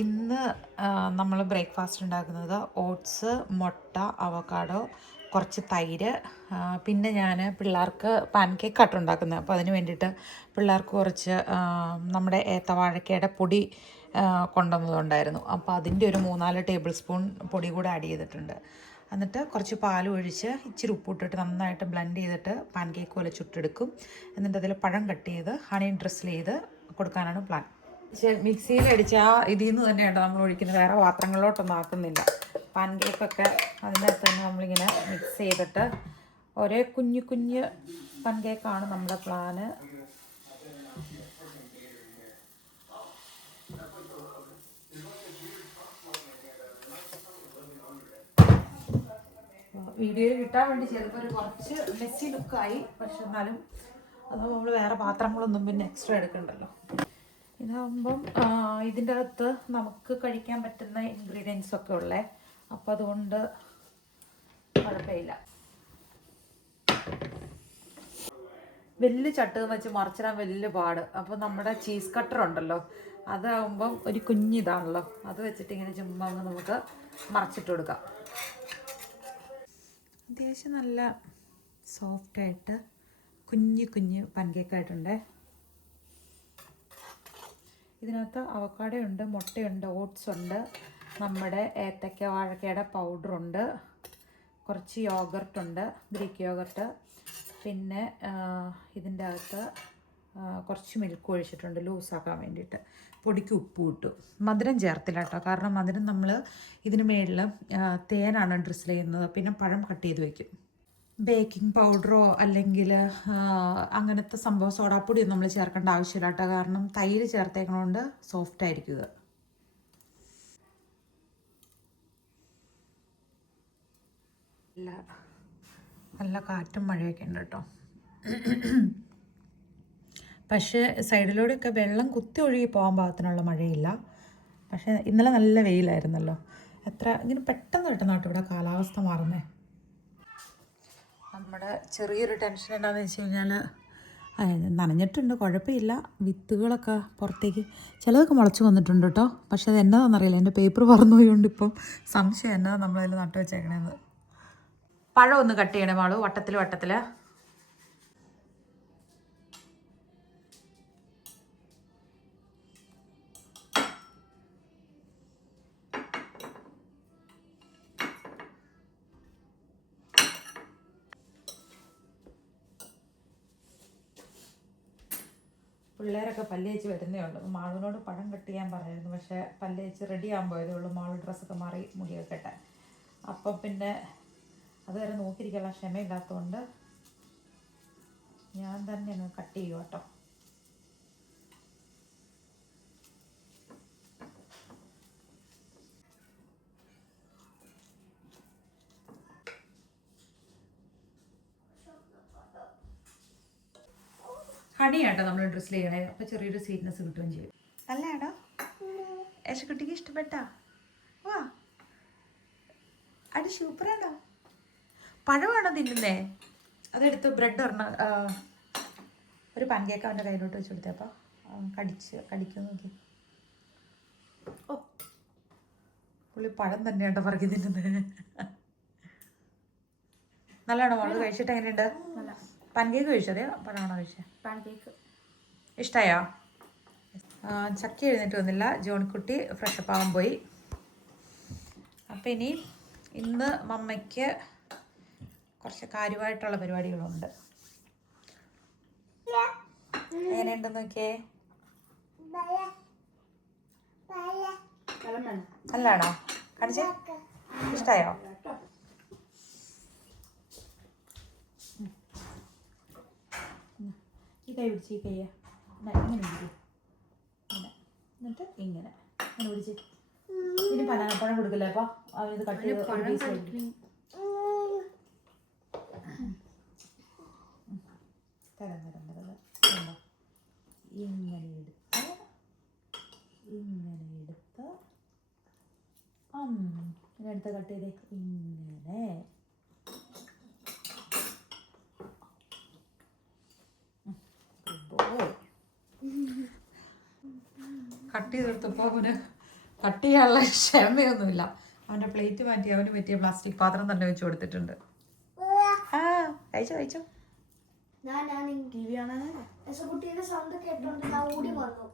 ഇന്ന് നമ്മൾ ബ്രേക്ക്ഫാസ്റ്റ് ഉണ്ടാക്കുന്നത് ഓട്സ്, മുട്ട, അവക്കാഡോ, കുറച്ച് തൈര്, പിന്നെ ഞാൻ പിള്ളേർക്ക് പാൻകേക്ക് ആയിട്ട് ഉണ്ടാക്കുന്നത്. അപ്പോൾ അതിന് വേണ്ടിയിട്ട് പിള്ളേർക്ക് കുറച്ച് നമ്മുടെ ഏത്തവാഴക്കയുടെ പൊടി കൊണ്ടുവന്നതുണ്ടായിരുന്നു. അപ്പോൾ അതിൻ്റെ ഒരു 3-4 ടേബിൾ സ്പൂൺ പൊടി കൂടെ ആഡ് ചെയ്തിട്ടുണ്ട്. എന്നിട്ട് കുറച്ച് പാൽ ഒഴിച്ച് ഇച്ചിരി ഉപ്പിട്ടിട്ട് നന്നായിട്ട് ബ്ലെൻഡ് ചെയ്തിട്ട് പാൻകേക്ക് പോലെ ചുട്ടെടുക്കും. എന്നിട്ട് അതിൽ പഴം കട്ട് ചെയ്ത് ഹണി ഡ്രിസിൽ ചെയ്ത് കൊടുക്കാനാണ് പ്ലാൻ. മിക്സിയിൽ അടിച്ച ഇതിൽ നിന്ന് തന്നെയാണ് നമ്മൾ ഒഴിക്കുന്നത്, വേറെ പാത്രങ്ങളിലോട്ടൊന്നും ആക്കുന്നില്ല. പാൻകേക്കൊക്കെ അതിൻ്റെ അകത്ത് തന്നെ നമ്മളിങ്ങനെ മിക്സ് ചെയ്തിട്ട് ഒരേ കുഞ്ഞു കുഞ്ഞ് പാൻകേക്കാണ് നമ്മുടെ പ്ലാന്. വീഡിയോയിൽ കിട്ടാൻ വേണ്ടി ചിലപ്പോൾ ഒരു കുറച്ച് മെസ്സി ലുക്കായി, പക്ഷെ എന്നാലും അത് നമ്മൾ വേറെ പാത്രങ്ങളൊന്നും പിന്നെ എക്സ്ട്രാ എടുക്കണ്ടല്ലോ. ഇതാകുമ്പം ഇതിൻ്റെ അകത്ത് നമുക്ക് കഴിക്കാൻ പറ്റുന്ന ഇൻഗ്രീഡിയൻസ് ഒക്കെ ഉള്ളേ, അപ്പം അതുകൊണ്ട് കുഴപ്പമില്ല. വലിയ ചട്ടുകം വെച്ച് മറിച്ചിടാൻ വലിയ പാട്. അപ്പോൾ നമ്മുടെ ചീസ് കട്ടർ ഉണ്ടല്ലോ, അതാകുമ്പം ഒരു കുഞ്ഞിതാണല്ലോ, അത് വെച്ചിട്ട് ഇങ്ങനെ ചുമ്മാ അങ്ങ് നമുക്ക് മറിച്ചിട്ട് കൊടുക്കാം. അത്യാവശ്യം നല്ല സോഫ്റ്റായിട്ട് കുഞ്ഞ് കുഞ്ഞ് പാൻകേക്കായിട്ടുണ്ടേ. ഇതിനകത്ത് അവക്കാഡോ ഉണ്ട്, മുട്ടയുണ്ട്, ഓട്സ് ഉണ്ട്, നമ്മുടെ ഏത്തക്ക വാഴക്കയുടെ പൗഡറുണ്ട്, കുറച്ച് യോഗർട്ടുണ്ട്, ഗ്രീക്ക് യോഗർട്ട്, പിന്നെ ഇതിൻ്റെ അകത്ത് കുറച്ച് മിൽക്ക് ഒഴിച്ചിട്ടുണ്ട് ലൂസാക്കാൻ വേണ്ടിയിട്ട്. പൊടിക്ക് ഉപ്പ് ഇട്ടു. മധുരം ചേർത്തില്ല കേട്ടോ, കാരണം മധുരം നമ്മൾ ഇതിന് മുകളിൽ തേനാണ് ഡ്രിസിൽ ചെയ്യുന്നത്. പിന്നെ പഴം കട്ട് ചെയ്ത് വയ്ക്കും. ബേക്കിംഗ് പൗഡറോ അല്ലെങ്കിൽ അങ്ങനത്തെ സംഭവം സോഡാപ്പൊടിയൊന്നും നമ്മൾ ചേർക്കേണ്ട ആവശ്യമില്ല കേട്ടോ, കാരണം തൈര് ചേർത്തേക്കണോണ്ട് സോഫ്റ്റ് ആയിരിക്കും ഇത്. നല്ല കാറ്റും മഴയൊക്കെ ഉണ്ട് കേട്ടോ. പക്ഷേ സൈഡിലൂടെയൊക്കെ വെള്ളം കുത്തി ഒഴുകി പോകാൻ പാകത്തിനുള്ള മഴയില്ല. പക്ഷേ ഇന്നലെ നല്ല വെയിലായിരുന്നല്ലോ. ഇങ്ങനെ പെട്ടെന്ന് കേട്ടോ ഇവിടെ കാലാവസ്ഥ മാറുന്നേ. നമ്മുടെ ചെറിയൊരു ടെൻഷൻ എന്താണെന്ന് വെച്ച് കഴിഞ്ഞാൽ, നനഞ്ഞിട്ടുണ്ട്, കുഴപ്പമില്ല. വിത്തുകളൊക്കെ പുറത്തേക്ക് ചിലതൊക്കെ മുളച്ച് വന്നിട്ടുണ്ട് കേട്ടോ. പക്ഷെ അത് എന്നതാണെന്നറിയില്ല, എൻ്റെ പേപ്പർ പറന്നു പോയതുകൊണ്ട് ഇപ്പം സംശയം എന്നതാ നമ്മളതിൽ നട്ടു വെച്ചേക്കണേന്ന്. പഴം ഒന്ന് കട്ട് ചെയ്യണേ മാളു, വട്ടത്തിൽ. പിള്ളേരൊക്കെ പല്ലേച്ച് വരുന്നേ ഉള്ളൂ. മാളുവിനോട് പഴം കട്ട് ചെയ്യാൻ പറഞ്ഞിരുന്നു, പക്ഷേ പല്ലേച്ച് റെഡി ആകാൻ പോയതേ ഉള്ളൂ. മാളു ഡ്രസ്സൊക്കെ മാറി മുടിയൊക്കെ ഇട്ടെ. അപ്പം പിന്നെ അതുവരെ നോക്കിയിരിക്കാനുള്ള ക്ഷമയില്ലാത്തതുകൊണ്ട് ഞാൻ തന്നെ അങ്ങ് കട്ട് ചെയ്യും കേട്ടോ. ഹണിയാട്ടോ നമ്മൾ ഡ്രസ്സിൽ ചെയ്യണേ, അപ്പോൾ ചെറിയൊരു സ്വീറ്റ്നെസ് കിട്ടുകയും ചെയ്യും. നല്ലതാണോ? യേശുക്കുട്ടിക്ക് ഇഷ്ടപ്പെട്ടാ? വാ, അത് സൂപ്പറാണോ? പഴമാണോ തിന്നുന്നേ? അതെടുത്ത് ബ്രെഡ് ഒരു പാൻകേക്ക് അവൻ്റെ കയ്യിലോട്ട് വെച്ച് കൊടുത്തപ്പോൾ കടിക്കും നോക്കി. ഓ, പുള്ളി പഴം തന്നെയാട്ടോ പറക്കി തിന്നുന്നത്. നല്ലതാണോ മോള്? കഴിച്ചിട്ട് എങ്ങനെയുണ്ട്? പാൻകേക്ക് കഴിച്ചത് പഴമാണോ കഴിച്ചത്? പാൻകേക്ക് ഇഷ്ടമായോ? ചക്ക എഴുന്നേറ്റ് വന്നില്ല, ജോണിക്കുട്ടി ഫ്രഷപ്പ് ആവാൻ പോയി. അപ്പം ഇന്ന് മമ്മയ്ക്ക് കുറച്ച് കാര്യമായിട്ടുള്ള പരിപാടികളുണ്ട്. എങ്ങനെയുണ്ടെന്ന് നോക്കിയേ. നല്ലതാണോ? കാണിച്ചേ, ഇഷ്ടമായോ? ഈ കൈ പിടിച്ച്, ഈ കയ്യ ഇങ്ങനെ പിടിക്കും, എന്നിട്ട് ഇങ്ങനെ പിടിച്ച്. ഇനി ബനാനപ്പഴം കൊടുക്കില്ല, അപ്പോൾ അവരിത് കട്ട് ചെയ്ത് തരം ഇങ്ങനെ എടുത്ത് ഇങ്ങനെ എടുത്ത് കട്ട് ചെയ്തേ. ഇങ്ങനെ കട്ട് ചെയ്തെടുത്തപ്പോൾ അവന് കട്ട് ചെയ്യാനുള്ള ക്ഷമയൊന്നുമില്ല. അവൻ്റെ പ്ലേറ്റ് മാറ്റി അവന് പറ്റിയ പ്ലാസ്റ്റിക് പാത്രം തന്നെ വെച്ച് കൊടുത്തിട്ടുണ്ട്. ആ കഴിച്ചോ കഴിച്ചോ. കുട്ടിയുടെ സൗണ്ട് കേട്ടോണ്ട് ഞാൻ ഓടി വന്നു.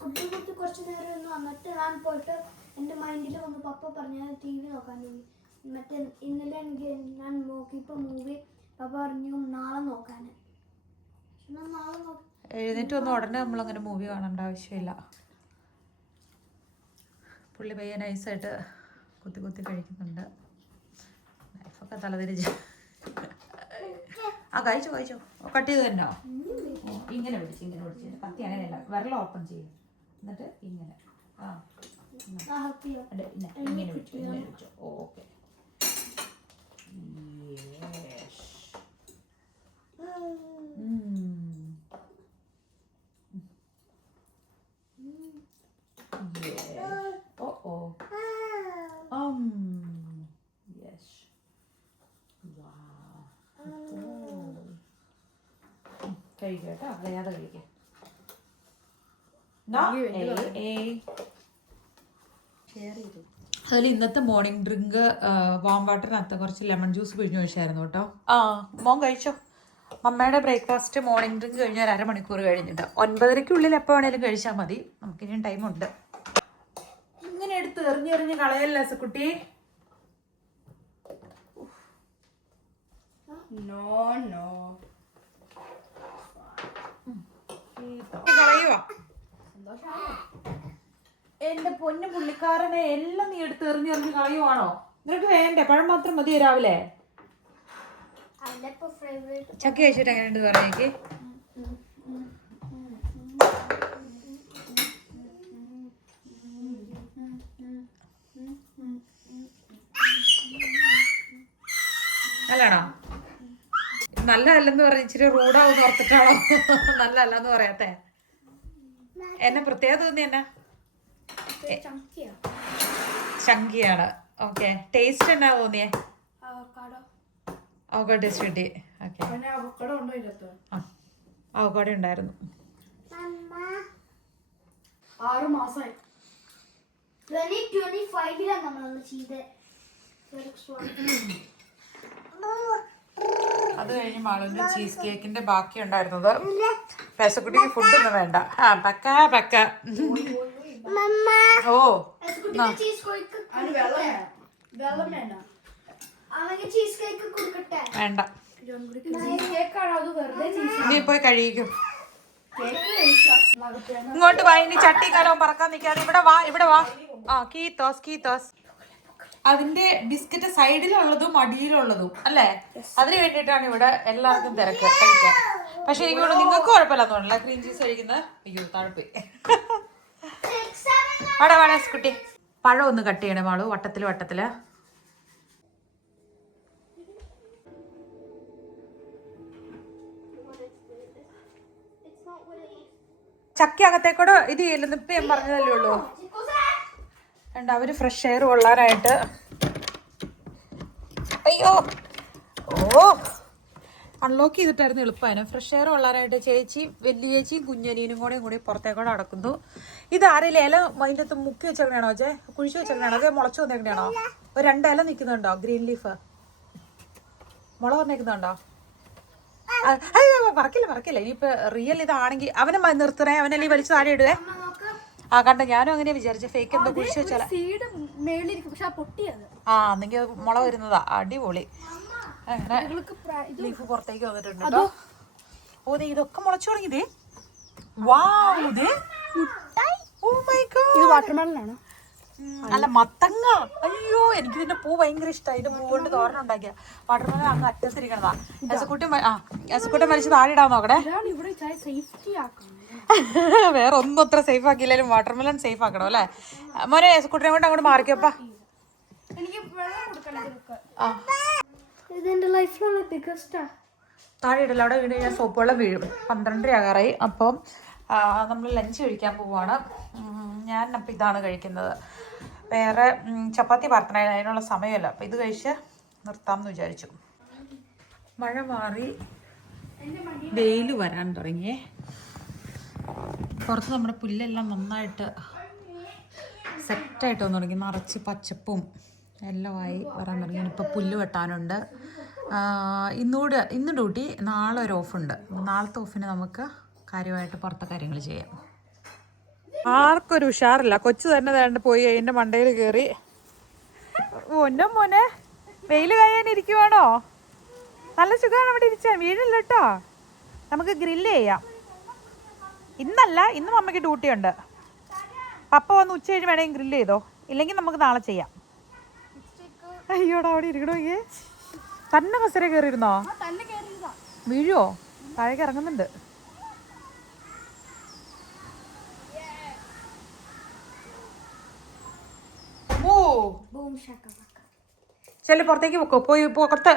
കുട്ടി കുറച്ച് നേരം ഒന്ന് വന്നിട്ട് ഞാൻ പോയിട്ട് എൻ്റെ മൈൻഡിൽ വന്ന് പപ്പ പറഞ്ഞു TV നോക്കാൻ. മറ്റേ ഇന്നലെ എനിക്ക് ഞാൻ നോക്കിയപ്പോൾ മൂവി പപ്പ പറഞ്ഞു നാളെ നോക്കാൻ. എഴുന്നേറ്റ് വന്ന ഉടനെ നമ്മളങ്ങനെ മൂവി കാണേണ്ട ആവശ്യമില്ല. പുള്ളി പയ്യെ നൈസായിട്ട് കുത്തി കുത്തി കഴിക്കുന്നുണ്ട്. നൈഫൊക്കെ തലതിരിച്ച്. ആ കഴിച്ചോ കഴിച്ചോ. കട്ട് ചെയ്ത് തന്നോ? ഇങ്ങനെ പിടിച്ച് കത്തി അങ്ങനെയല്ല, വിരൽ ഓപ്പൺ ചെയ്യും. എന്നിട്ട് ഇങ്ങനെ ഇങ്ങനെ പിടിച്ചു ഇങ്ങനെ പിടിച്ചോ. ഓക്കെ. കഴിക്കട്ടോ, അറിയാതെ കഴിക്കാം. അതിൽ ഇന്നത്തെ മോർണിംഗ് ഡ്രിങ്ക് വാം വാട്ടറിനകത്ത് കുറച്ച് ലെമൺ ജ്യൂസ് പിഴിഞ്ഞ് ഒഴിച്ചായിരുന്നു കേട്ടോ. ആ മോൻ കഴിച്ചോ. മമ്മയുടെ ബ്രേക്ക്ഫാസ്റ്റ് മോർണിംഗ് ഡ്രിങ്ക് കഴിഞ്ഞാൽ 1/2 മണിക്കൂർ കഴിഞ്ഞിട്ട് 9:30-ക്കുള്ളിൽ എപ്പോൾ വേണേലും കഴിച്ചാൽ മതി. നമുക്കിനിയും ടൈമുണ്ട്. ഇങ്ങനെ എടുത്ത് എറിഞ്ഞെറിഞ്ഞ് കളയല്ല കുട്ടി. കളയുവാ. എന്റെ പൊന്നു പുള്ളിക്കാരനെ എല്ലാം നീ എടുത്ത് എറിഞ്ഞെറിഞ്ഞ് കളയുവാണോ? നിനക്ക് വേണ്ടേ? പഴം മാത്രം മതിയോ രാവിലെ? ചക്ക കഴിച്ചിട്ട് എങ്ങനെയുണ്ട് പറഞ്ഞേക്ക്. നല്ലതാണോ? നല്ലതല്ലെന്ന് പറഞ്ഞ് ഇച്ചിരി റൂഡാവെന്ന് ഓർത്തിട്ടാണോ നല്ലതല്ലെന്ന് പറയാത്തെ? എന്നെ പ്രത്യേകത തോന്നി എന്നാ? ചങ്കിയാണ്. ഓക്കെ. ടേസ്റ്റ് എന്നാ തോന്നിയേ? അവക്കാഡോ ടേസ്റ്റ് കിട്ടി. ഓക്കെ. അവക്കാഡോ ഉണ്ടായിരുന്നു. 6 മാസമായി. 2025 നമ്മളൊന്ന് ചെയ്തേ. അത് കഴിഞ്ഞ് മാളുവിന്റെ ചീസ് കേക്കിന്റെ ബാക്കി ഉണ്ടായിരുന്നത്. പേസക്കുട്ടിക്ക് ഫുഡ് ഒന്നും വേണ്ട. പക്ക ഓ വേണ്ട, നീ പോയി കഴിക്കും. ഇങ്ങോട്ട് വാ. ഇനി ചട്ടി കലവും പറക്കാൻ നിൽക്കാതെ ഇവിടെ വാ. ആ കീത്തോസ്. അതിന്റെ ബിസ്ക്കറ്റ് സൈഡിലുള്ളതും അടിയിലുള്ളതും അല്ലേ? അതിന് വേണ്ടിയിട്ടാണ് ഇവിടെ എല്ലാവർക്കും തിരക്ക് കഴിക്കാൻ. പക്ഷെ എനിക്ക് നിങ്ങൾക്ക് കുഴപ്പമില്ലെന്ന് തോന്നില്ല ക്രീം ചീസ് കഴിക്കുന്നത്. അയ്യോ തണുപ്പ്. വേണേ കുട്ടി പഴം ഒന്ന് കട്ട് ചെയ്യണേ മാളു. വട്ടത്തില് ചക്ക അകത്തേക്കൂടെ ഇത് ചെയ്യില്ലെന്ന് ഇപ്പം ഞാൻ പറഞ്ഞതല്ലേ ഉള്ളൂ. ഉണ്ട് അവര് ഫ്രഷ് എയർ കൊള്ളാനായിട്ട്. അയ്യോ അൺലോക്ക് ചെയ്തിട്ടായിരുന്നു എളുപ്പമായിരുന്നു. ഫ്രഷ് എയർ കൊള്ളാനായിട്ട് വലിയ ചേച്ചിയും കുഞ്ഞനീനും കൂടി പുറത്തേക്കൂടെ നടക്കുന്നു. ഇത് ആരെങ്കിലും ഇല അതിൻ്റെ അകത്ത് മുക്കി വെച്ചെങ്ങനെയാണോ ചേ? കുഴിച്ചു വെച്ചെങ്ങനെയാണോ? അതേ മുളച്ചു വന്നേക്കണെയാണോ? ഒരു 2 ഇല നിൽക്കുന്നുണ്ടോ? ഗ്രീൻ ലീഫ് മുള വന്നേക്കുന്നുണ്ടോ? പറക്കില്ല. ഇനിയിപ്പോൾ റിയൽ ഇതാണെങ്കിൽ അവനെ നിർത്തണേ. അവനല്ലേ വലിച്ചു താഴെ ഇടുവേ. ആ കണ്ട ഞാനും അങ്ങനെ വിചാരിച്ച ഫേക്ക് എന്തോ കുഴിച്ചു വെച്ചാൽ എന്നെങ്കിൽ മുള വരുന്നതാ. അടിപൊളി. അങ്ങനെ ലീഫ് പുറത്തേക്ക് വന്നിട്ടുണ്ട് കേട്ടോ. ഓ ദേ ഇതൊക്കെ മുളച്ചു തുടങ്ങിയതേ. അല്ല മത്തങ്ങ. അയ്യോ എനിക്ക് ഇതിന്റെ പൂ ഭയങ്കര ഇഷ്ടമായി. ഇതിന്റെ പൂ കൊണ്ട് തോരൻ ഉണ്ടാക്കിയ വാട്ടർമെലൻ അങ്ങ് അറ്റത്തിരിക്കണതാ. എസക്കുട്ടി വലിച്ച് താഴെ ഇടാൻ നോക്കണേ. വേറെ ഒന്നും അത്ര സേഫ് ആക്കിയില്ലേലും വാട്ടർമെലൻ സേഫ് ആക്കണം അല്ലേ മോനെ? എസക്കുട്ടിനെ കൊണ്ട് അങ്ങോട്ട് മാറിക്കപ്പാ. താഴെ ഇടല. അവിടെ വീണ് കഴിഞ്ഞാൽ സോപ്പ് വെള്ളം വീഴും. 12:30 ആകാറായി. അപ്പം നമ്മൾ ലഞ്ച് കഴിക്കാൻ പോവാണ്. ഞാൻ അപ്പം ഇതാണ് കഴിക്കുന്നത്. വേറെ ചപ്പാത്തി പരത്തണ അതിനുള്ള സമയമല്ല. അപ്പം ഇത് കഴിച്ച് നിർത്താമെന്ന് വിചാരിച്ചു. മഴ മാറി വെയിൽ വരാൻ തുടങ്ങിയേ. പുറത്ത് നമ്മുടെ പുല്ലെല്ലാം നന്നായിട്ട് സെറ്റായിട്ട് വന്നു തുടങ്ങി. നിറച്ച് പച്ചപ്പും എല്ലാമായി വരാൻ തുടങ്ങി. ഇപ്പോൾ പുല്ല് വെട്ടാനുണ്ട്. ഇന്ന് ഡ്യൂട്ടി, നാളെ ഒരു ഓഫുണ്ട്. നാളത്തെ ഓഫിന് നമുക്ക് കാര്യമായിട്ട് പുറത്തെ കാര്യങ്ങൾ ചെയ്യാം. ആർക്കൊരു ഉഷാറില്ല. കൊച്ചു തന്നെ വേണ്ട പോയി അതിൻ്റെ മണ്ടയിൽ കയറി. ഒന്നോ മോനെ വെയിൽ കഴിയാനിരിക്കുവാണോ? നല്ല സുഖമാണ് അവിടെ ഇരിച്ചാൽ. വീടില്ല കേട്ടോ. നമുക്ക് ഗ്രില്ല് ചെയ്യാം. ഇന്നല്ല, ഇന്ന് മമ്മയ്ക്ക് ഡ്യൂട്ടി ഉണ്ട്. പപ്പ വന്ന് ഉച്ച കഴിഞ്ഞ് വേണമെങ്കിൽ ഗ്രില്ല് ചെയ്തോ, ഇല്ലെങ്കിൽ നമുക്ക് നാളെ ചെയ്യാം. അയ്യോടാ അവിടെ ഇരിക്കണോക്കെ. തന്നെ ബസ്സിലെ കയറിയിരുന്നോ? വീഴുവോ? താഴേക്ക് ഇറങ്ങുന്നുണ്ട്. ചെല്ലു പുറത്തേക്ക് വെക്കോ. പോയി പുറത്ത്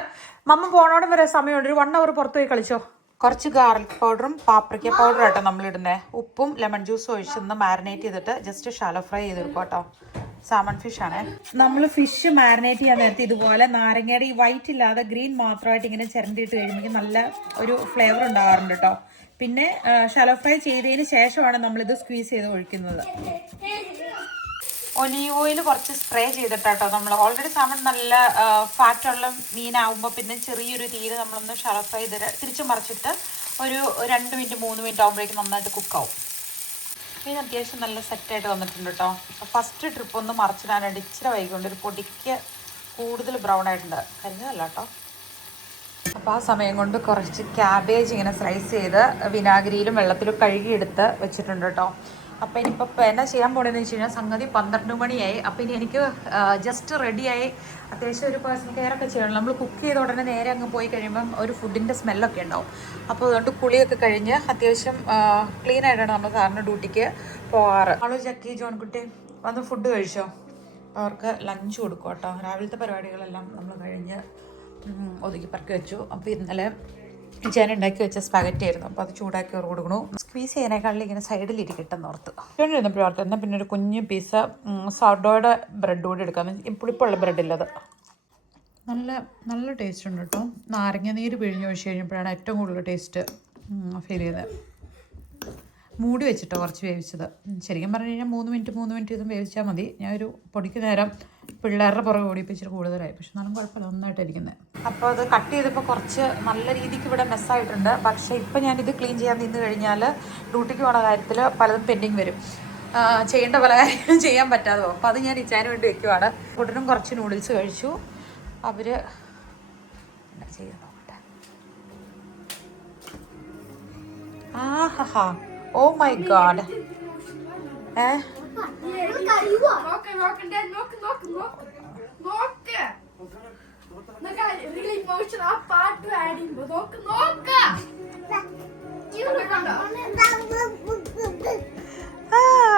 മമ്മ പോണോടെ വരെ സമയമുണ്ട്. ഒരു 1 hour പുറത്ത് പോയി കളിച്ചോ. കുറച്ച് ഗാർലിക് പൗഡറും പാപ്രിക്ക പൗഡറും ആട്ടോ നമ്മളിടുന്നത്. ഉപ്പും ലെമൺ ജ്യൂസും ഒഴിച്ചൊന്ന് മാരിനേറ്റ് ചെയ്തിട്ട് ജസ്റ്റ് ഷാലോ ഫ്രൈ ചെയ്തെടുക്കും കേട്ടോ. സാമൺ ഫിഷ് ആണ്. നമ്മൾ ഫിഷ് മാരിനേറ്റ് ചെയ്യാൻ നേരത്തെ ഇതുപോലെ നാരങ്ങയുടെ ഈ വൈറ്റ് ഇല്ലാതെ ഗ്രീൻ മാത്രമായിട്ട് ഇങ്ങനെ ചിരണ്ടിയിട്ട് കഴിയുമ്പോൾ നല്ല ഒരു ഫ്ലേവർ ഉണ്ടാകാറുണ്ട് കേട്ടോ. പിന്നെ ഷാലോ ഫ്രൈ ചെയ്തതിന് ശേഷമാണ് നമ്മളിത് സ്ക്വീസ് ചെയ്ത് ഒഴിക്കുന്നത്. ഒലീവ് ഓയിൽ കുറച്ച് സ്പ്രേ ചെയ്തിട്ടാട്ടോ നമ്മൾ. ഓൾറെഡി സാമൺ നല്ല ഫാറ്റുള്ള മീനാവുമ്പോൾ പിന്നെ ചെറിയൊരു തീര് നമ്മളൊന്ന് ഷാലോ ഫ്രൈ ചെയ്ത് തിരിച്ച് മറിച്ചിട്ട് ഒരു 2 മിനിറ്റ് 3 മിനിറ്റ് ആകുമ്പോഴേക്കും നന്നായിട്ട് കുക്കാവും. മീൻ അത്യാവശ്യം നല്ല സെറ്റായിട്ട് വന്നിട്ടുണ്ട് കേട്ടോ. ഫസ്റ്റ് ട്രിപ്പ് ഒന്ന് മറിച്ചിടാനായിട്ട് ഇച്ചിരി വൈകുണ്ട്. ഒരു പൊടിക്ക് കൂടുതൽ ബ്രൗൺ ആയിട്ടുണ്ട്. കരിഞ്ഞതല്ല കേട്ടോ. അപ്പോൾ ആ സമയം കൊണ്ട് കുറച്ച് ക്യാബേജ് ഇങ്ങനെ സ്ലൈസ് ചെയ്ത് വിനാഗിരിയിലും വെള്ളത്തിലും കഴുകിയെടുത്ത് വെച്ചിട്ടുണ്ട് കേട്ടോ. അപ്പോൾ ഇനിയിപ്പോൾ എന്നാ ചെയ്യാൻ പോകണമെന്ന് വെച്ച് കഴിഞ്ഞാൽ സംഗതി 12 മണിയായി. അപ്പോൾ ഇനി എനിക്ക് ജസ്റ്റ് റെഡിയായി അത്യാവശ്യം ഒരു പേഴ്സണൽ കെയർ ഒക്കെ ചെയ്യണം. നമ്മൾ കുക്ക് ചെയ്ത ഉടനെ നേരെ അങ്ങ് പോയി കഴിയുമ്പം ഒരു ഫുഡിൻ്റെ സ്മെല്ലൊക്കെ ഉണ്ടാവും. അപ്പോൾ അതുകൊണ്ട് കുളിയൊക്കെ കഴിഞ്ഞ് അത്യാവശ്യം ക്ലീൻ ആയിട്ടാണ് നമ്മൾ സാറിന് ഡ്യൂട്ടിക്ക് പോകാറ്. ആളു ചക്കി ജോൺകുട്ടി വന്ന് ഫുഡ് കഴിച്ചോ? അവർക്ക് ലഞ്ച് കൊടുക്കും കേട്ടോ. രാവിലത്തെ പരിപാടികളെല്ലാം നമ്മൾ കഴിഞ്ഞ് ഒതുക്കി പറക്കി വെച്ചു. അപ്പോൾ ഇന്നലെ ഞാൻ ഉണ്ടാക്കി വെച്ച സ്പാഗറ്റി ആയിരുന്നു. അപ്പോൾ അത് ചൂടാക്കി ഓർ കൊടുക്കണു. സ്ക്വീസ് ചെയ്യാനേക്കാളിൽ ഇങ്ങനെ സൈഡിലിരിക്കട്ടെന്ന് ഓർത്ത് ഇരുന്നപ്പോഴാണ് തന്നെ. പിന്നെ ഒരു കുഞ്ഞ് പീസ് സോഡോയുടെ ബ്രെഡ് കൂടി എടുക്കാമെന്ന്. പുളിപ്പുള്ള ബ്രെഡില്ലത് നല്ല ടേസ്റ്റ് ഉണ്ട് കേട്ടോ. നാരങ്ങ നീര് പിഴിഞ്ഞ് ഒഴിച്ച് കഴിഞ്ഞപ്പോഴാണ് ഏറ്റവും കൂടുതൽ ടേസ്റ്റ് ഫീൽ ചെയ്തത്. മൂടി വെച്ചിട്ടോ കുറച്ച് വേവിച്ചത്. ശരിക്കും പറഞ്ഞു കഴിഞ്ഞാൽ 3 മിനിറ്റ് ഇതും വേവിച്ചാൽ മതി. ഞാനൊരു പൊടിക്ക് നേരം പിള്ളേരുടെ പുറകെ ഓടിപ്പിച്ചിട്ട് കൂടുതലായി. പക്ഷെ എന്നാലും കുഴപ്പമില്ല, നന്നായിട്ടിരിക്കുന്നത്. അപ്പോൾ അത് കട്ട് ചെയ്തപ്പോൾ കുറച്ച് നല്ല രീതിക്ക് ഇവിടെ മെസ്സായിട്ടുണ്ട്. പക്ഷേ ഇപ്പം ഞാനിത് ക്ലീൻ ചെയ്യാൻ നിന്ന് കഴിഞ്ഞാൽ ഡ്യൂട്ടിക്ക് പോണ കാര്യത്തിൽ പലതും പെൻഡിങ് വരും. ചെയ്യേണ്ട പല കാര്യങ്ങളും ചെയ്യാൻ പറ്റാതെ പോകും. അപ്പോൾ അത് ഞാൻ ഇച്ചാന് വേണ്ടി വെക്കുവാണ്. ഉടനും കുറച്ച് നൂഡിൽസ് കഴിച്ചു. അവർ എന്നാ ചെയ്യാൻ നോക്കട്ടെ. ആഹാ, ഓ മൈ ഗോഡ്.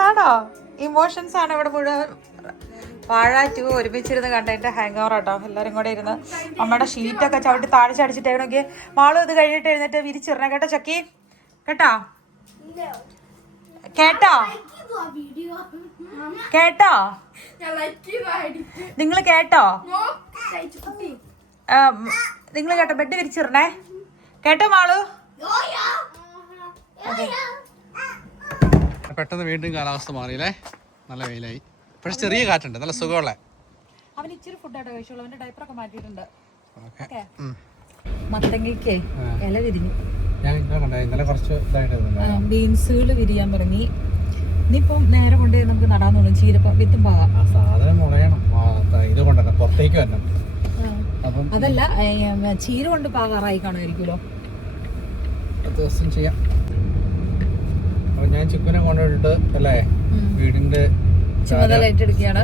ആണോ? ഇമോഷൻസ് ആണ് ഇവിടെ മുഴുവൻ. വാഴ 2 ഒരുമിച്ചിരുന്ന് കണ്ടതിന്റെ ഹാങ് ഓവർ കേട്ടോ. എല്ലാവരും കൂടെ ഇരുന്ന് അമ്മയുടെ ഷീറ്റൊക്കെ ചവിട്ടി താഴെ ചടിച്ചിട്ടേക്കണമെങ്കിൽ മാളും ഇത് കഴിഞ്ഞിട്ട് എഴുന്നേറ്റ് വിരിച്ചിടണം കേട്ടോ ചക്കി. കേട്ടോ നിങ്ങൾ കേട്ടോ? നിങ്ങൾ കേട്ടോ? ബെഡ് വിരിച്ചിടണേ കേട്ടോ മാളു? പെട്ടെന്ന് വീണ്ടും കാലാവസ്ഥ മാറിയില്ലേ. നല്ല വെയിലായി. പക്ഷെ ചെറിയ കാറ്റുണ്ട്, നല്ല സുഖമുള്ള. അവന് ഇച്ചിരി ഫുഡായിട്ട് കഴിച്ചോളൂ. അവന്റെ ഡയപ്പറൊക്കെ മാറ്റിയിട്ടുണ്ട്. മത്തങ്ങയ്ക്ക് ഇല വിരിഞ്ഞു. ബീൻസുകൾ വിരിയാൻ തുടങ്ങി. ഇനിയിപ്പം നേരെ കൊണ്ടേ നമുക്ക് നടാന്നുള്ളൂ. ചീരപ്പ വിത്തും പാകാം. അതല്ല, ചീര കൊണ്ട് പാകാറായി കാണുമായിരിക്കുമല്ലോ. ദിവസം ചെയ്യാം. അപ്പൊ ഞാൻ ചിക്കുനെ കൊണ്ടുപോയിട്ട് അല്ലേ വീടിന്റെ ചുമതല ഏറ്റെടുക്കുകയാണ്.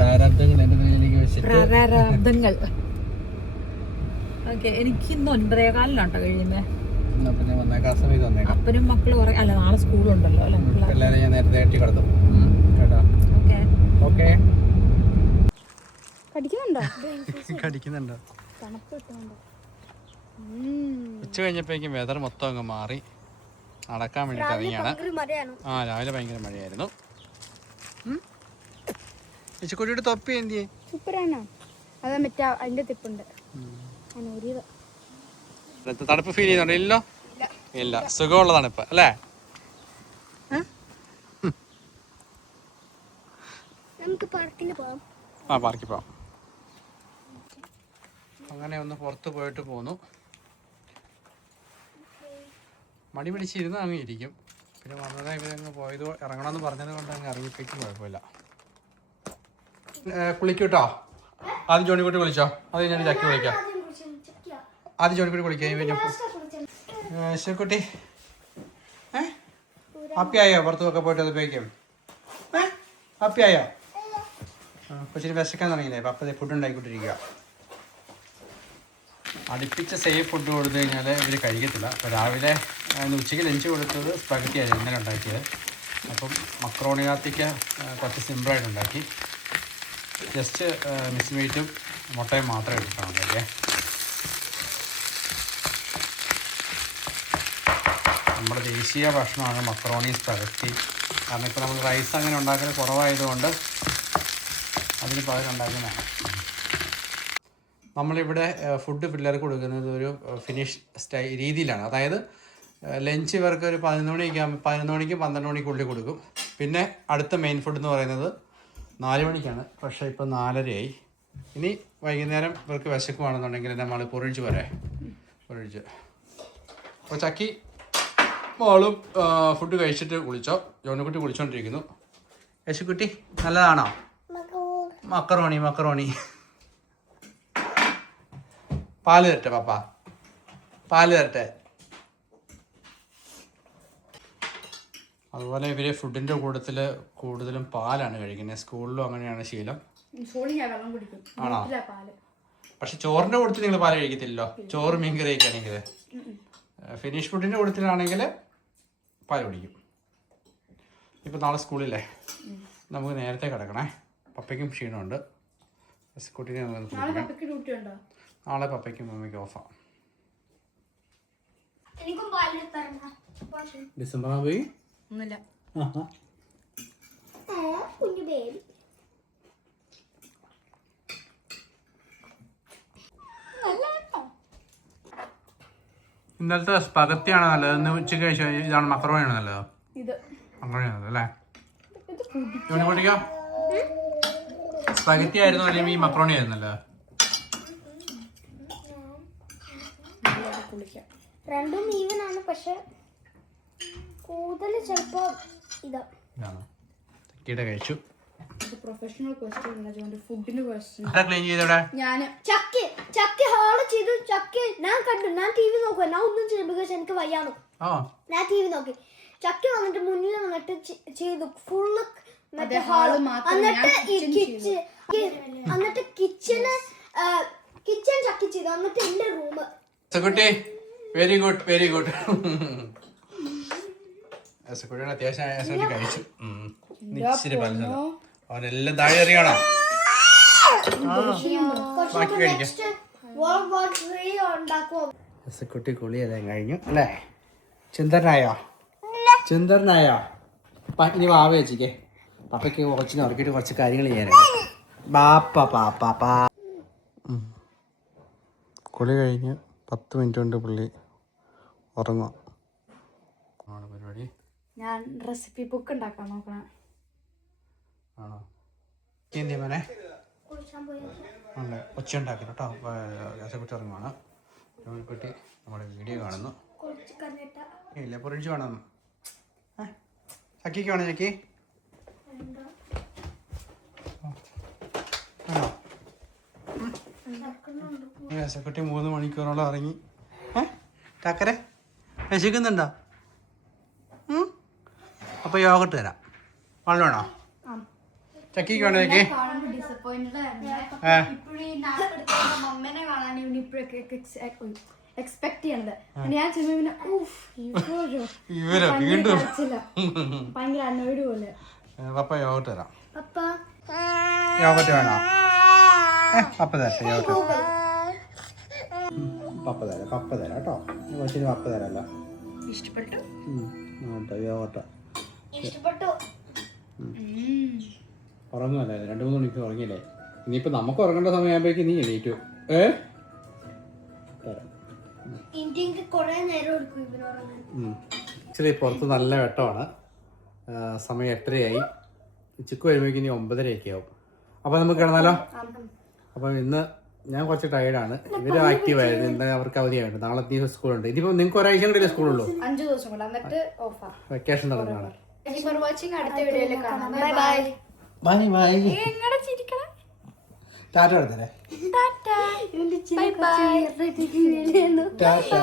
എനിക്ക് ഇന്ന് 9:15 കഴിയുന്നത്. അപ്പനും മക്കളും അല്ല, നാളെ സ്കൂളുണ്ടല്ലോ അല്ലെ. എല്ലാവരും ഞാൻ നേരത്തെ ഏറ്റി കിടത്തും കേട്ടോ. കടിക്കുന്നുണ്ടോ? ഉച്ച കഴിഞ്ഞപ്പോഴേക്കും വെതർ മൊത്തം അങ്ങ് മാറി. നടക്കാൻ വേണ്ടിട്ട് ഇറങ്ങിയാണ്. രാവിലെ ഭയങ്കര മഴയായിരുന്നു. കുട്ടിയുടെ തൊപ്പി എന്തിയെ? തണുപ്പ് ഫീൽ ചെയ്യുന്നുണ്ടോ? ഇല്ലോ, ഇല്ല. സുഖമുള്ള തണുപ്പ് അല്ലേ? നമുക്ക് ആ പാർക്കിൽ പോവാം. അങ്ങനെ ഒന്ന് പുറത്ത് പോയിട്ട് പോന്നു. മടി പിടിച്ചിരുന്ന് അങ്ങ് ഇരിക്കും. പിന്നെ വന്നതാ ഇവരങ്ങ് പോയത് ഇറങ്ങണമെന്ന് പറഞ്ഞത് കൊണ്ട് അങ്ങ് ഇറങ്ങിപ്പിക്കും, കുഴപ്പമില്ല. കുളിക്കൂട്ടോ. ആദ്യം ജോണിക്കുട്ടി വിളിച്ചോ, അത് ഞാൻ ചക്കി വിളിക്കാം. ആദ്യം ജോണിക്കുട്ടി വിളിക്കാം. ശിവക്കുട്ടി ഹാപ്പി ആയോ? പുറത്തുമൊക്കെ പോയിട്ട് അത് ഉപയോഗിക്കും. ഹാപ്പി ആയോ? കൊച്ചിന് വിശക്കാൻ തുടങ്ങിയില്ലേ? അപ്പം ഫുഡ് ഉണ്ടാക്കിക്കൊണ്ടിരിക്കുക. അടുപ്പിച്ച സേഫ് ഫുഡ് കൊടുത്തു കഴിഞ്ഞാൽ ഇവർ കഴിക്കത്തില്ല. അപ്പോൾ രാവിലെ ഉച്ചയ്ക്ക് ലഞ്ച് കൊടുത്തത് സ്പഗറ്റി ആയിരുന്നു ഇന്നലെ ഉണ്ടാക്കിയത്. അപ്പം മക്രോണിനകത്തേക്ക് കുറച്ച് സിമ്പിളായിട്ട് ഉണ്ടാക്കി. ജസ്റ്റ് മിക്സ് മീറ്റും മുട്ടയും മാത്രമേ എടുക്കാൻ ഉണ്ടാക്കിയേ. നമ്മുടെ ദേശീയ ഭക്ഷണമാണ് മക്രോണി സ്പഗറ്റി. കാരണം ഇപ്പോൾ നമ്മൾ റൈസ് അങ്ങനെ ഉണ്ടാക്കുന്നത് കുറവായതുകൊണ്ട് അതിന് പകരം ഉണ്ടാക്കുന്നതാണ്. നമ്മളിവിടെ ഫുഡ് പിള്ളേർക്ക് കൊടുക്കുന്നത് ഒരു ഫിനിഷ് രീതിയിലാണ്. അതായത് ലഞ്ച് ഇവർക്ക് ഒരു 11 മണിക്കും 12 മണിക്കുള്ളിൽ കൊടുക്കും. പിന്നെ അടുത്ത മെയിൻ ഫുഡ് എന്ന് പറയുന്നത് 4 മണിക്കാണ്. പക്ഷേ ഇപ്പോൾ 4:30 ഇനി വൈകുന്നേരം ഇവർക്ക് വിശക്കുവാണെന്നുണ്ടെങ്കിൽ നമ്മൾ പൊറിഞ്ച് പോരെ, പൊറിഞ്ച്. അപ്പോൾ ചക്കി മോളും ഫുഡ് കഴിച്ചിട്ട് കുളിച്ചോ. ജോണിക്കുട്ടി കുളിച്ചോണ്ടിരിക്കുന്നു. യശുക്കുട്ടി നല്ലതാണോ? മക്കറോണി. പാല് തരട്ടെ പാപ്പ, പാല് തരട്ടെ. അതുപോലെ ഇവർ ഫുഡിൻ്റെ കൂട്ടത്തിൽ കൂടുതലും പാലാണ് കഴിക്കുന്നത്. സ്കൂളിലും അങ്ങനെയാണ് ശീലം. ആണോ? പക്ഷെ ചോറിൻ്റെ കൂട്ടത്തിൽ നിങ്ങൾ പാല് കഴിക്കത്തില്ലല്ലോ. ചോറ് മീൻ കറി കഴിക്കുകയാണെങ്കിൽ. ഫിനിഷ് ഫുഡിൻ്റെ കൂട്ടത്തിലാണെങ്കിൽ പാല് കുടിക്കും. ഇപ്പം നാളെ സ്കൂളില്ലേ, നമുക്ക് നേരത്തെ കിടക്കണേ. പപ്പയ്ക്കും ക്ഷീണമുണ്ട്. കുട്ടീനെ നാളെ പപ്പയ്ക്കും മമ്മിക്ക് ഓഫാണ്. ഡിസംബർ പോയി ഒന്നുമില്ല. ഇന്നലത്തെ സ്പഗത്തിയാണ് നല്ലത്. ഇന്ന് ഉച്ചയ്ക്ക് കഴിച്ചാൽ ഇതാണ് മക്രോണിയാണ് നല്ലത്. മക്രോണിയാണ് നല്ലത് അല്ലേ? ജോണി കുട്ടിക്കോ സ്പഗത്തി ആയിരുന്നു അല്ലെങ്കിൽ ഈ മക്രോണി ആയിരുന്നല്ലോ? രണ്ടും ഈവൻ ആണ്, പക്ഷെ കൂടുതൽ ചിലപ്പോ ഇതാണ്. കഴിച്ചു. പ്രൊഫഷണൽ ക്വസ്റ്റ്യൻ അല്ല, ഫുഡിന്റെ ക്വസ്റ്റ്യൻ. ക്ലീൻ ചെയ്തോടെ ഞാൻ ചക്കി ഹാള് ചെയ്തു. ചക്കി ഞാൻ കണ്ടു. ഞാൻ ടി.വി നോക്കുക. ഞാൻ ഒന്നും ചെയ്തു, ബിക്കോസ് എനിക്ക് വയ്യാന്നു. ഞാൻ ടി.വി നോക്കി. ചക്കി വന്നിട്ട് മുന്നിൽ വന്നിട്ട് ചെയ്തു ഫുള്ള് മറ്റേ ഹാള്. എന്നിട്ട് കിച്ചൺ ചക്കി ചെയ്തു. എന്നിട്ട് എന്റെ റൂം. Very good. കുട്ടിയുടെ അത്യാവശ്യം കഴിച്ചു. അവനെല്ലാം താഴെ അറിയണോ? ബാക്കി കഴിക്കാം. കുട്ടി കുളിയെല്ലാം കഴിഞ്ഞു അല്ലേ? ചന്ദ്രനായോ? ഇനി വാവ വെച്ചിക്കേ. പപ്പയ്ക്ക് കുറച്ചിന് ഉറക്കിയിട്ട് കുറച്ച് കാര്യങ്ങൾ ചെയ്യാനുണ്ട്. പാപ്പാ കുളി കഴിഞ്ഞ് 10 മിനിറ്റ് കൊണ്ട് പുള്ളി ഉറങ്ങുക. പരിപാടി ഞാൻ റെസിപ്പി ബുക്ക് ഉണ്ടാക്കാൻ നോക്കണം. ആണോ? എന്തിയാ മോനെ? ഒച്ച ഉണ്ടാക്കി കേട്ടോ. ഗ്യാസെക്കുട്ടി ഇറങ്ങുവാണ്. കുട്ടി നമ്മുടെ വീഡിയോ കാണുന്നു. ഇല്ല പൊറിഞ്ച് വേണം. ചക്കിക്ക് വേണം. ചക്കി ആണോ? ഗ്യാസെക്കുട്ടി 3 മണിക്കൂറോളം ഇറങ്ങി. ചക്കരെ വിശക്കുന്നുണ്ടോ? അപ്പോൾ യോഗട്ട് തരാം. വെള്ളം വേണോ? ചക്കിക്ക് വേണോ? ചക്കി എക്സ്പെക്ട് ചെയ്യണത് ഞാൻ പിന്നെ ഭയങ്കര അനോയിഡ് പോലെ. പപ്പ യോഗട്ട് തരാം. യോഗട്ട് വേണോ? പപ്പ തരട്ടെ യോഗട്ട്. പപ്പ തരാം കേട്ടോ. കൊച്ചിന് പപ്പ തരാമല്ലോ. ഇഷ്ടപ്പെട്ടു. യോഗട്ട് ഇഷ്ടപ്പെട്ടു. ഉറങ്ങുമല്ലേ? 2-3 മണിക്കൂർ ഉറങ്ങിയില്ലേ? ഇനിയിപ്പോൾ നമുക്ക് ഉറങ്ങേണ്ട സമയമാകുമ്പോഴേക്കും നീ എണീറ്റു. ഇച്ചിരി പുറത്ത് നല്ല വെട്ടമാണ്. സമയം 8:30 ആയി. ഉച്ചക്ക് വരുമ്പോഴേക്കും ഇനി 9:30 ആവും. അപ്പോൾ നമുക്ക് കിടന്നാലോ? അപ്പോൾ ഇന്ന് ഞാൻ കുറച്ച് ടയർഡാണ്. ഇവർ ആക്റ്റീവായിരുന്നു. ഇന്ന് അവർക്ക് അവധിയായിട്ട് നാളെ സ്കൂളുണ്ട്. ഇതിപ്പോൾ നിങ്ങൾക്ക് ഒരാഴ്ച കൂടെ സ്കൂളുള്ളൂ. 5 ദിവസം കൂടെ എന്നിട്ട് ഓഫാ. വെക്കേഷൻ നടക്കുന്നതാണ്. For watching. അടുത്ത വീഡിയോയിൽ കാണാം. Bye bye bye. ടാറ്റ എടുത്തേ. Bye bye. ടാറ്റ.